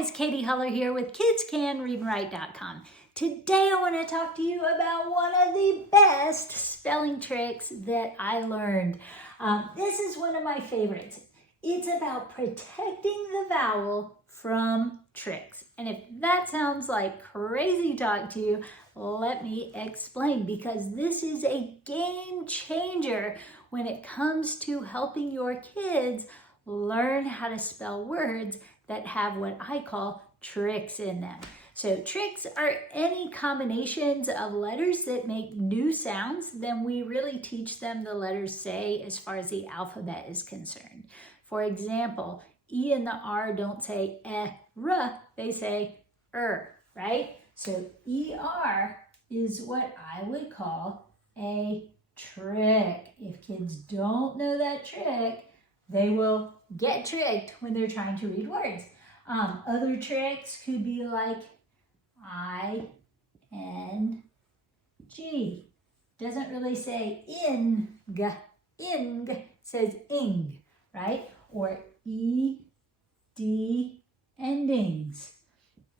guys, Katy Huller here with KidsCanReadAndWrite.com. Today I want to talk to you about one of the best spelling tricks that I learned. This is one of my favorites. It's about protecting the vowel from tricks. And if that sounds like crazy talk to you, let me explain, because this is a game changer when it comes to helping your kids learn how to spell words that have what I call tricks in them. So tricks are any combinations of letters that make new sounds. Then we really teach them the letters say as far as the alphabet is concerned. For example, E and the R don't say r, they say right? So ER is what I would call a trick. If kids don't know that trick, they will get tricked when they're trying to read words. Other tricks could be like ING. Doesn't really say ing, says ing, right? Or ED endings.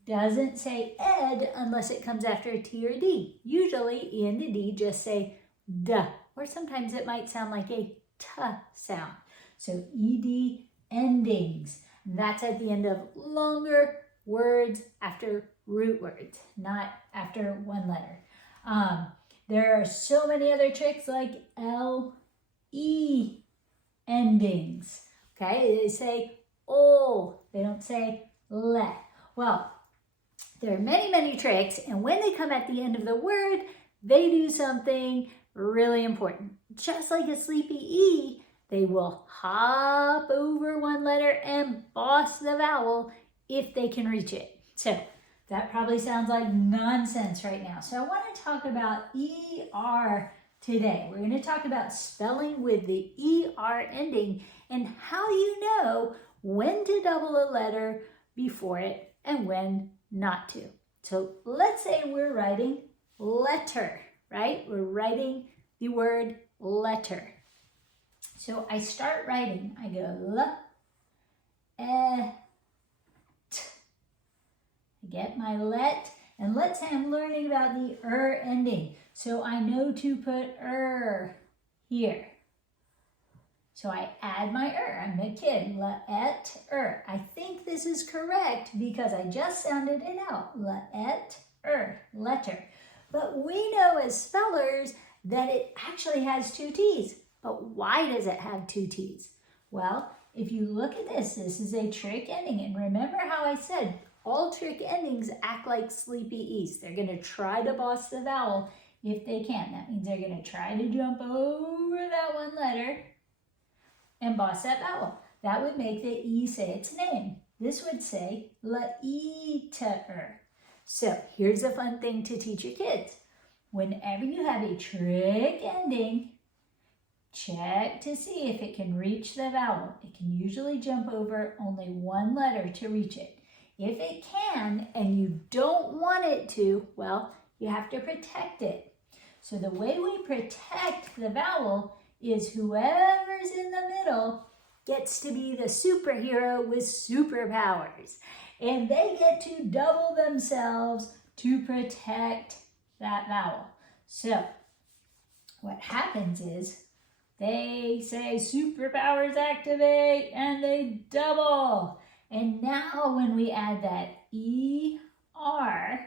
Doesn't say ed unless it comes after a T or D. Usually E and the D just say D, or sometimes it might sound like a T sound. So ED endings. That's at the end of longer words after root words, not after one letter. There are so many other tricks like LE endings. Okay, they say O, they don't say le. Well, there are many, many tricks, and when they come at the end of the word, they do something really important. Just like a sleepy E, they will hop over one letter and boss the vowel if they can reach it. So that probably sounds like nonsense right now. So I want to talk about ER today. We're going to talk about spelling with the ER ending and how you know when to double a letter before it and when not to. So let's say we're writing letter, right? We're writing the word letter. So I start writing. I go I get my let, and let's say I'm learning about the ending. So I know to put here. So I add my I'm a kid. I think this is correct because I just sounded it out. Letter. But we know as spellers that it actually has two T's. But why does it have two T's? Well, if you look at this is a trick ending. And remember how I said all trick endings act like sleepy E's. They're going to try to boss the vowel if they can. That means they're going to try to jump over that one letter and boss that vowel. That would make the E say its name. This would say leter. So here's a fun thing to teach your kids. Whenever you have a trick ending, check to see if it can reach the vowel. It can usually jump over only one letter to reach it. If it can and you don't want it to, well, you have to protect it. So the way we protect the vowel is whoever's in the middle gets to be the superhero with superpowers. And they get to double themselves to protect that vowel. So what happens is they say superpowers activate and they double. And now when we add that ER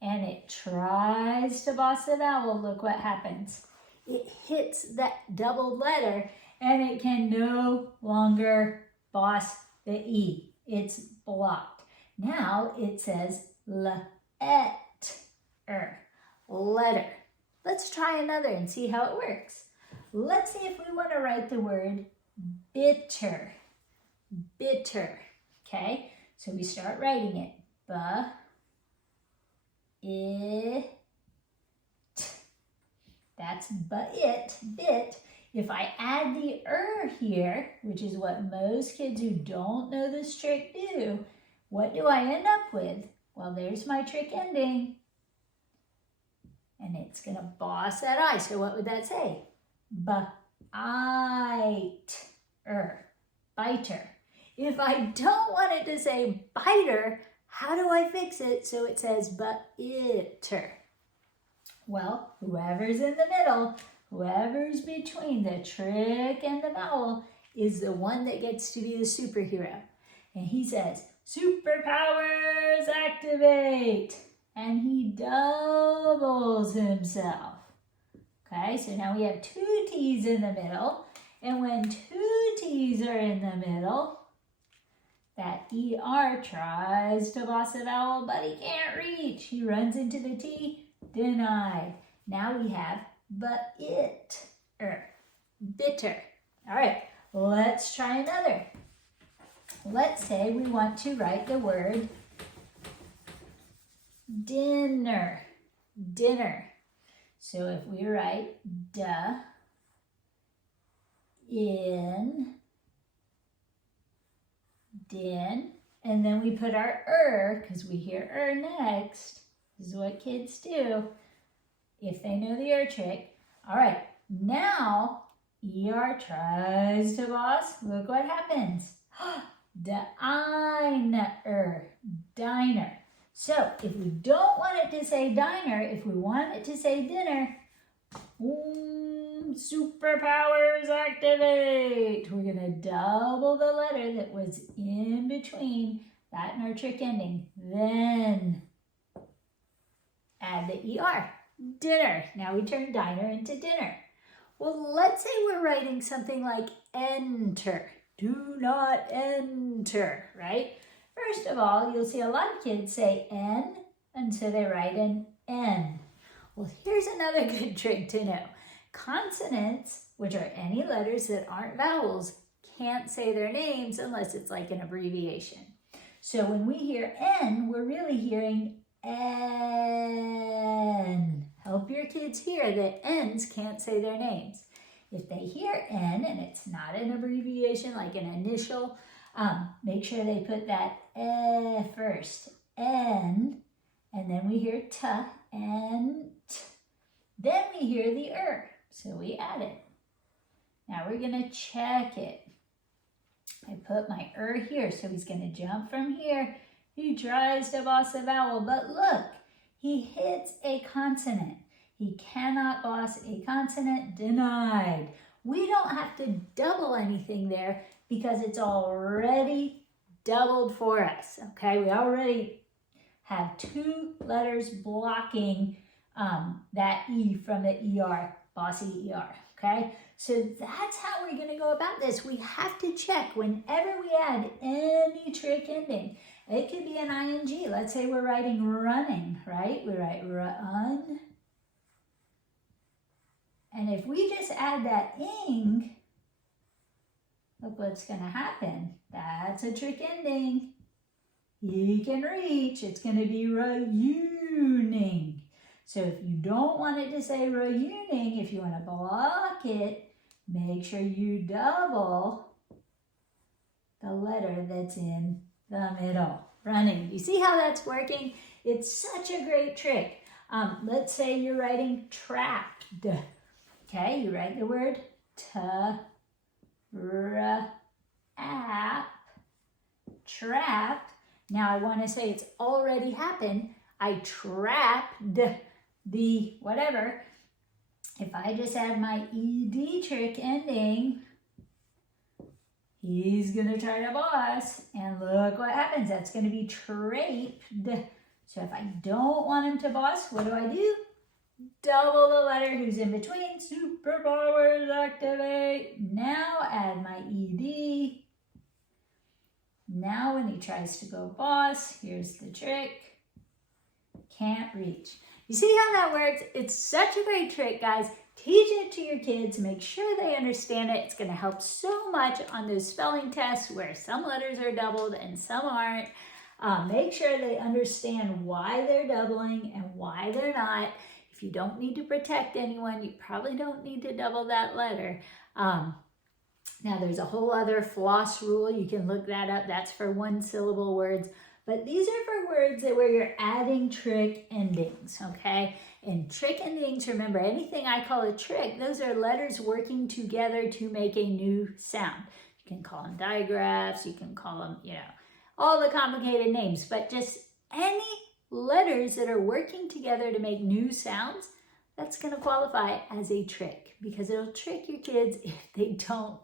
and it tries to boss the vowel, look what happens. It hits that doubled letter and it can no longer boss the E. It's blocked. Now it says letter. Letter. Let's try another and see how it works. Let's see if we want to write the word bitter. Bitter. Okay? So we start writing it. That's bit. If I add the here, which is what most kids who don't know this trick do, what do I end up with? Well, there's my trick ending. And it's going to boss that I. So what would that say? Biter. If I don't want it to say biter, how do I fix it so it says but-iter? Well, whoever's in the middle, whoever's between the trick and the vowel is the one that gets to be the superhero. And he says, superpowers activate. And he doubles himself. Okay, so now we have two T's in the middle. And when two T's are in the middle, that ER tries to boss a vowel, but he can't reach. He runs into the T, denied. Now we have but-it-er, bitter. All right, let's try another. Let's say we want to write the word dinner, dinner. So if we write in, din, and then we put our because we hear next. This is what kids do if they know the trick. All right, now ER tries to boss. Look what happens. Diner, diner. So if we don't want it to say diner, if we want it to say dinner, superpowers activate. We're going to double the letter that was in between that and our trick ending. Then add the ER, dinner. Now we turn diner into dinner. Well, let's say we're writing something like enter. Do not enter, right? First of all, you'll see a lot of kids say N, and so they write an N. Well, here's another good trick to know. Consonants, which are any letters that aren't vowels, can't say their names unless it's like an abbreviation. So when we hear N, we're really hearing N. Help your kids hear that N's can't say their names. If they hear N and it's not an abbreviation like an initial, make sure they put that first, N, and then we hear T and T. Then we hear the so we add it. Now we're gonna check it. I put my here, so he's gonna jump from here. He tries to boss a vowel, but look, he hits a consonant. He cannot boss a consonant, denied. We don't have to double anything there because it's already doubled for us, okay? We already have two letters blocking that E from the ER, bossy ER, okay? So that's how we're gonna go about this. We have to check whenever we add any trick ending. It could be an ing. Let's say we're writing running, right? We write run. And if we just add that ing, look what's going to happen. That's a trick ending. He can reach. It's going to be reuning. So if you don't want it to say reuning, if you want to block it, make sure you double the letter that's in the middle. Running. You see how that's working? It's such a great trick. Let's say you're writing trapped. Okay, you write the word trapped. Now I want to say it's already happened. I trapped the whatever. If I just add my ed trick ending, he's going to try to boss. And look what happens. That's going to be trapped. So if I don't want him to boss, what do? Double the letter who's in between. Superpowers activate. Now add my ed. Now when he tries to go boss, here's the trick. Can't reach. You see how that works? It's such a great trick, guys. Teach it to your kids. Make sure they understand it. It's going to help so much on those spelling tests where some letters are doubled and some aren't. Make sure they understand why they're doubling and why they're not. If you don't need to protect anyone, you probably don't need to double that letter. Now there's a whole other floss rule. You can look that up. That's for one-syllable words. But these are for words where you're adding trick endings, okay? And trick endings, remember, anything I call a trick, those are letters working together to make a new sound. You can call them digraphs, you can call them, all the complicated names, but just any letters that are working together to make new sounds, that's going to qualify as a trick because it'll trick your kids if they don't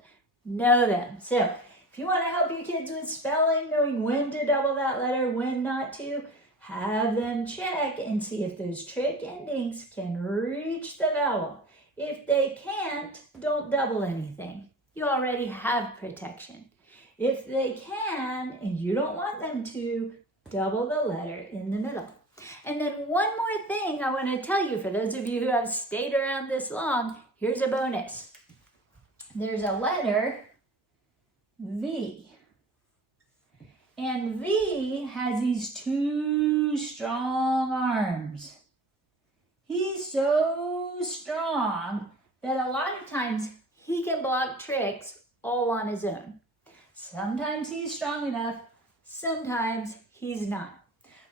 know them. So if you want to help your kids with spelling, knowing when to double that letter, when not to, have them check and see if those trick endings can reach the vowel. If they can't, don't double anything. You already have protection. If they can, and you don't want them to, double the letter in the middle. And then one more thing I want to tell you, for those of you who have stayed around this long, here's a bonus. There's a letter, V. And V has these two strong arms. He's so strong that a lot of times he can block tricks all on his own. Sometimes he's strong enough, sometimes he's not.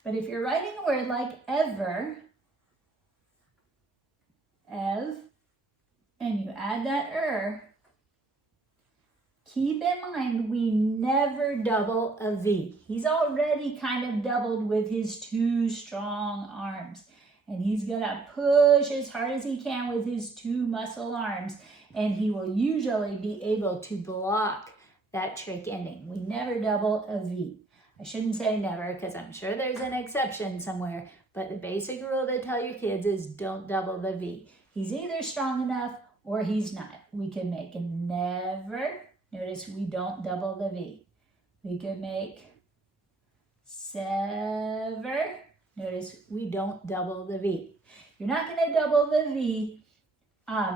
But if you're writing a word like ever, ev, and you add that keep in mind we never double a V. He's already kind of doubled with his two strong arms. And he's gonna push as hard as he can with his two muscle arms. And he will usually be able to block that trick ending. We never double a V. I shouldn't say never because I'm sure there's an exception somewhere, but the basic rule to tell your kids is don't double the V. He's either strong enough or he's not. We can make never. Notice we don't double the V. We could make sever. Notice we don't double the V. You're not going to double the V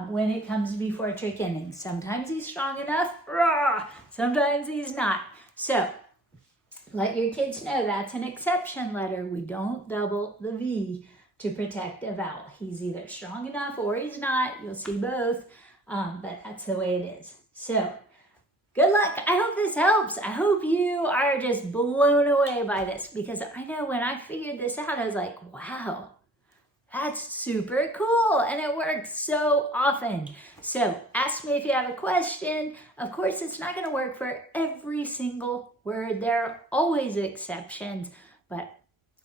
when it comes before trick endings. Sometimes he's strong enough, sometimes he's not. So let your kids know that's an exception letter. We don't double the V to protect a vowel. He's either strong enough or he's not. You'll see both, but that's the way it is. So good luck. I hope this helps. I hope you are just blown away by this because I know when I figured this out, I was like, wow, that's super cool. And it works so often. So ask me if you have a question. Of course, it's not going to work for every single word. There are always exceptions, but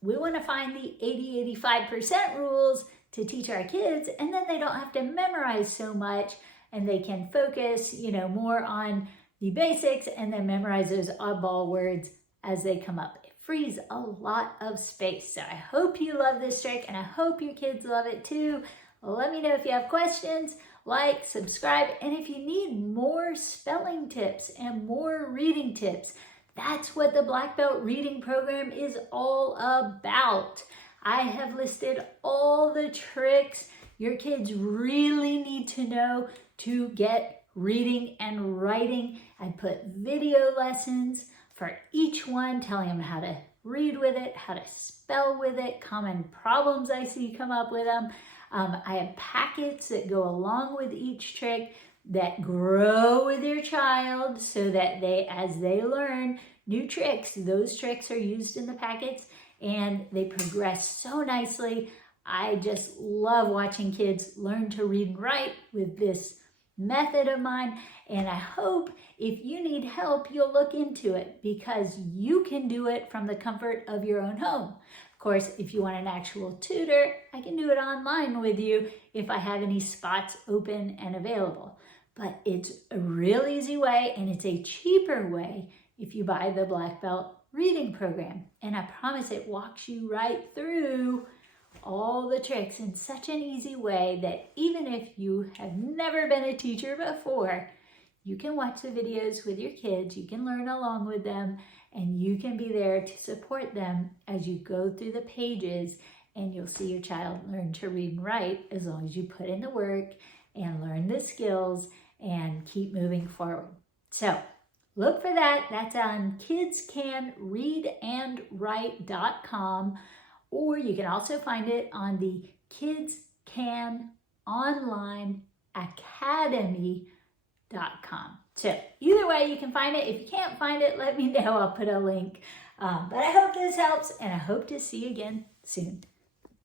we want to find the 80-85% rules to teach our kids, and then they don't have to memorize so much and they can focus, more on the basics and then memorize those oddball words as they come up. It frees a lot of space. So I hope you love this trick and I hope your kids love it too. Let me know if you have questions, like, subscribe, and if you need more spelling tips and more reading tips, that's what the Black Belt Reading Program is all about. I have listed all the tricks your kids really need to know to get reading and writing. I put video lessons for each one, telling them how to read with it, how to spell with it, common problems I see come up with them. I have packets that go along with each trick that grow with your child so that as they learn new tricks, those tricks are used in the packets and they progress so nicely. I just love watching kids learn to read and write with this method of mine, and I hope if you need help, you'll look into it because you can do it from the comfort of your own home. Of course, if you want an actual tutor, I can do it online with you if I have any spots open and available. But it's a real easy way, and it's a cheaper way if you buy the Black Belt Reading Program. And I promise it walks you right through all the tricks in such an easy way that even if you have never been a teacher before, you can watch the videos with your kids, you can learn along with them, and you can be there to support them as you go through the pages, and you'll see your child learn to read and write as long as you put in the work and learn the skills and keep moving forward. So look for that. That's on kidscanreadandwrite.com. Or you can also find it on the Kids Can Online Academy.com. So either way, you can find it. If you can't find it, let me know. I'll put a link. But I hope this helps, and I hope to see you again soon.